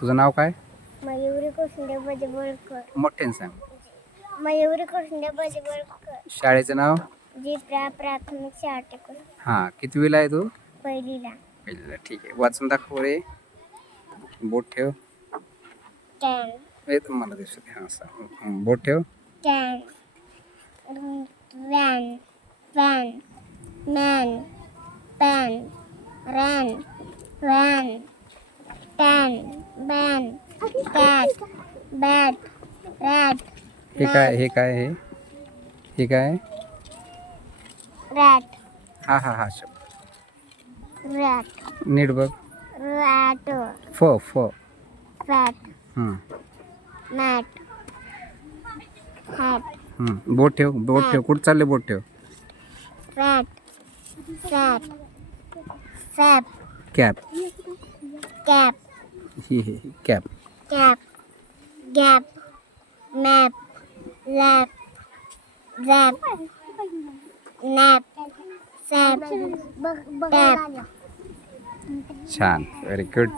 तुझं नाव काय? मयुरी कृष्णदेव बजबळकर मोठ्याने सांग. मयुरी कृष्णदेव बजबळकर शाळेचं नाव? जी प्रा प्राथमिक हां कितवीला आहे तू? पहिलीला. पहिलीला ठीक आहे. वाचून दाखव रे बोट ठेव. हे तर मला दिसत आहे. हां हं, बोट ठेव. Man. Pan. Ran. Tan. Ban cat bat rat हे काय हे काय हे? हे काय? रॅट हा हा हा शब्द. रॅट नीट बघ रॅट फ फ. फॅट हं, मॅट हॅट हं. बोट ठेव बोट ठेव. कुठं चालले बोट ठेव? Rat sat sap cap. Cap ही ही ही, cap cap gap map lap zap nap sap tap छान व्हेरी गुड